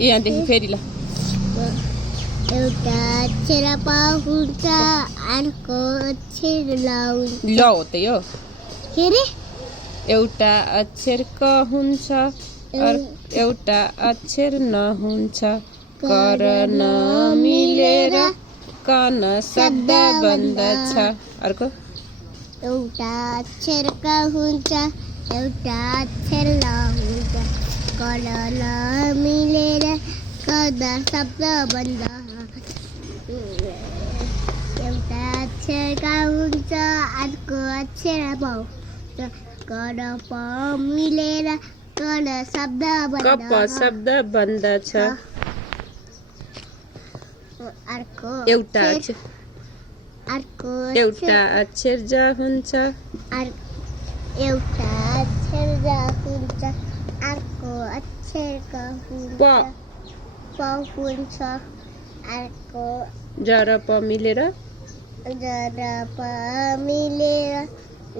यहाँदेखि फेरि ल एउटा अक्षर प हुन्छ अर्को अक्षर ल हुन्छ ल हो त यो के रे एउटा अक्षर क हुन्छ एउटा अक्षर न हुन्छ कर न मिलेर कन शब्द बन्दछ अर्को एउटा अक्षर क हुन्छ एउटा अक्षर ल हुन्छ कर न मिलेर कन शब्द बन्द एउटा अक्षर क हुन्छ अर्को अक्षर प कर प मिलेर कन शब्द कप शब्द बन्दछ अर्को एउटा अक्षर अर्को एउटा अक्षर ज हुन्छ एउटा अक्षर ज हुन्छ अर्को अक्षर क हुन्छ प प हुन्छ अर्को ज र प मिलेर ज र प मिलेर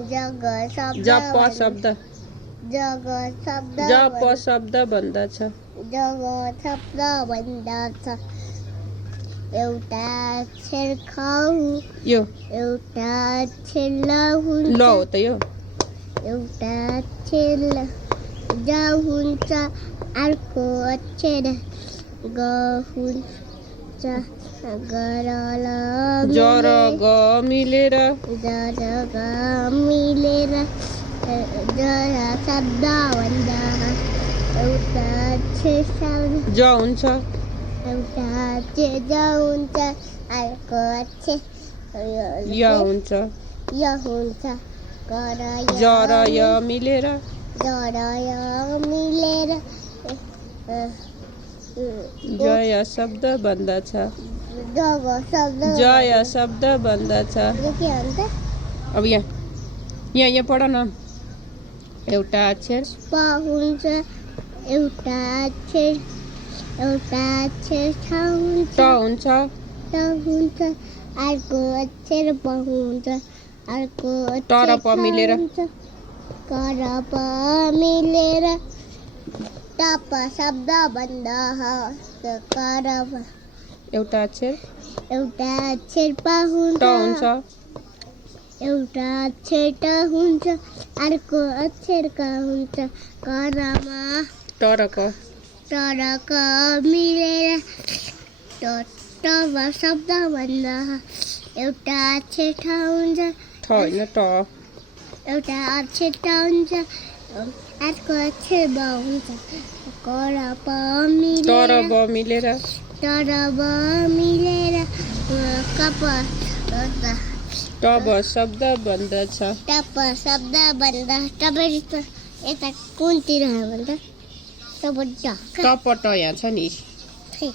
जग शब्द जप शब्द जग शब्द जप शब्द बन्दछ जग शब्द बन्दछ एउटा अक्षर ख यो एउटा अक्षर ल हुन्छ ल हो त यो एउटा अक्षर ज हुन्छ अर्को अक्षर ग हुन्छ गर ल ज र ग मिलेर ज र ग मिलेर जरा शब्द बन्द एउटा अक्षर ज हुन्छ एउटा अक्षर ज हुन्छ अर्को अक्षर य हुन्छ य हुन्छ कर ज र य मिलेर जर य मिलेर जय शब्द बन्दछ जग शब्द जय शब्द बन्दछ के हुन्छ अब यहाँ पढ न एउटा अक्षर प हुन्छ एउटा अक्षर छ हुन्छ ट हुन्छ त हुन्छ अर्को अक्षर प हुन्छ अर्को ट र प मिलेर कर प मिलेर टप शब्द बन्द कर एउटा अक्षर प हुन्छ ट हुन्छ एउटा अक्षर ट हुन्छ अर्को अक्षर क हुन्छ करमा ट र क मिलेर टप शब्द बन्द एउटा अक्षर ठ हुन्छ ठ होइन ट एउटा अक्षर ट हुन्छ अर्को अक्षर ब हुन्छ कर प ट र ब मिलेर कप टब शब्द बन्दछ टप शब्द बन्द तपाईँ यता कुनतिर भन्छ टपट यहाँ छ नि खै